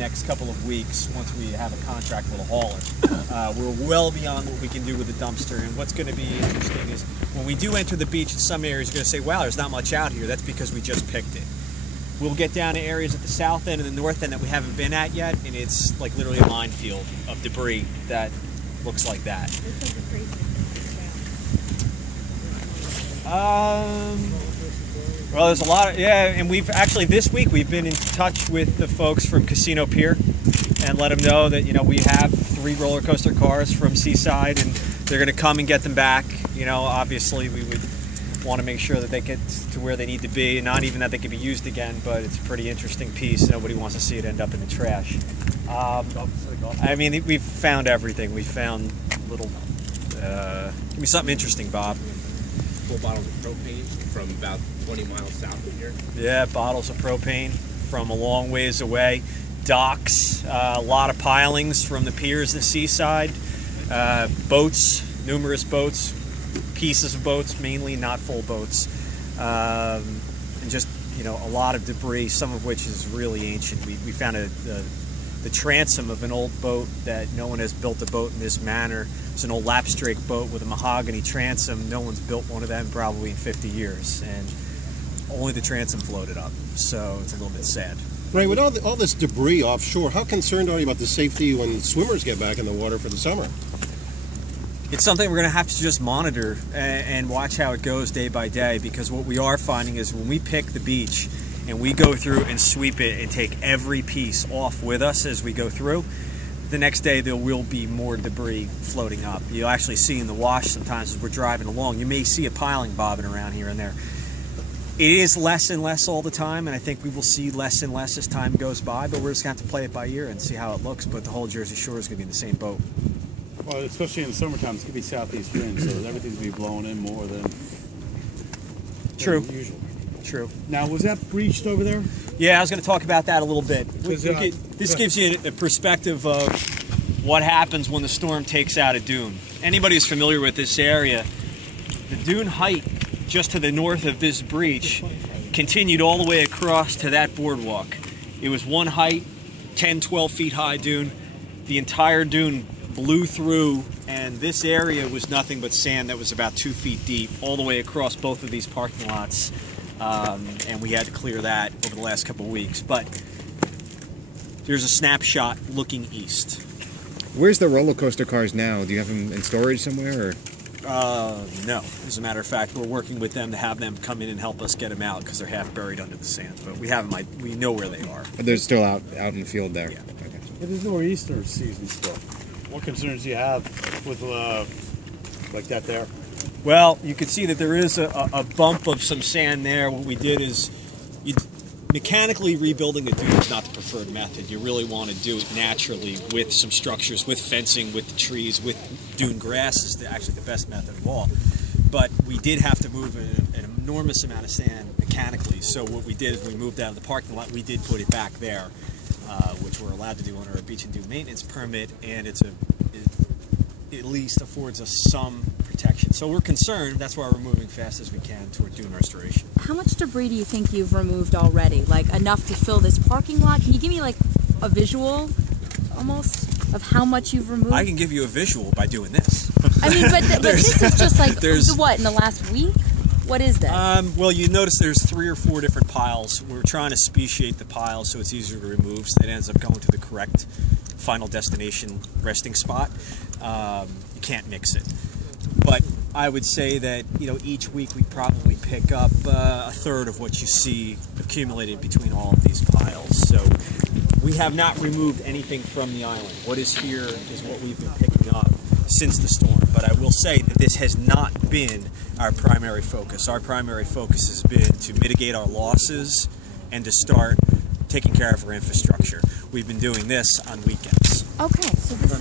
next couple of weeks once we have a contract with a hauler. We're well beyond what we can do with a dumpster, and what's going to be interesting is when we do enter the beach in some areas, you're going to say, wow, there's not much out here. That's because we just picked it. We'll get down to areas at the south end and the north end that we haven't been at yet, and it's like literally a minefield of debris that looks like that. Well, there's a lot of, yeah, and we've actually, this week, we've been in touch with the folks from Casino Pier and let them know that, you know, we have 3 roller coaster cars from Seaside and they're going to come and get them back. You know, obviously we would want to make sure that they get to where they need to be, and not even that they can be used again, but it's a pretty interesting piece. Nobody wants to see it end up in the trash. I mean, we've found everything. We found little, give me something interesting, Bob. Full bottles of propane from about 20 miles south of here. Yeah, bottles of propane from a long ways away. Docks, a lot of pilings from the piers, the seaside. Boats, numerous boats, pieces of boats, mainly not full boats. And just, you know, a lot of debris, some of which is really ancient. We found the transom of an old boat that no one has built a boat in this manner. It's an old lapstrake boat with a mahogany transom. No one's built one of them probably in 50 years, and only the transom floated up, so it's a little bit sad. Ray, with all this debris offshore, how concerned are you about the safety when swimmers get back in the water for the summer? It's something we're going to have to just monitor and watch how it goes day by day, because what we are finding is when we pick the beach and we go through and sweep it and take every piece off with us as we go through, the next day there will be more debris floating up. You'll actually see in the wash sometimes as we're driving along, you may see a piling bobbing around here and there. It is less and less all the time, and I think we will see less and less as time goes by, but we're just going to have to play it by ear and see how it looks. But the whole Jersey Shore is going to be in the same boat. Well, especially in the summertime, it's going to be southeast wind, so everything's going to be blowing in more than usual. True. Now, was that breached over there? Yeah, I was going to talk about that a little bit. This gives you a perspective of what happens when the storm takes out a dune. Anybody who's familiar with this area, the dune height just to the north of this breach continued all the way across to that boardwalk. It was one height, 10, 12 feet high dune. The entire dune blew through, and this area was nothing but sand that was about 2 feet deep all the way across both of these parking lots. And we had to clear that over the last couple of weeks. But here's a snapshot looking east. Where's the roller coaster cars now? Do you have them in storage somewhere? Or? No. As a matter of fact, we're working with them to have them come in and help us get them out because they're half buried under the sand. But we have them. We know where they are. But they're still out in the field there. Yeah. Okay. It is nor'easter season still. What concerns do you have with like that there? Well, you can see that there is a bump of some sand there. What we did is, mechanically rebuilding a dune is not the preferred method. You really want to do it naturally with some structures, with fencing, with the trees, with dune grass is actually the best method of all. But we did have to move an enormous amount of sand mechanically. So what we did is we moved out of the parking lot. We did put it back there, which we're allowed to do under a beach and dune maintenance permit, and it at least affords us some protection. So we're concerned. That's why we're moving fast as we can toward dune restoration. How much debris do you think you've removed already? Like enough to fill this parking lot? Can you give me like a visual, almost, of how much you've removed? I can give you a visual by doing this. I mean, but this is just like what, in the last week? What is that? Well, you notice there's 3 or 4 different piles. We're trying to speciate the piles so it's easier to remove, so that ends up going to the correct final destination resting spot. You can't mix it. But I would say that, you know, each week we probably pick up a third of what you see accumulated between all of these piles. So we have not removed anything from the island. What is here is what we've been picking up since the storm. But I will say that this has not been our primary focus. Our primary focus has been to mitigate our losses and to start taking care of our infrastructure. We've been doing this on weekends. Okay, so this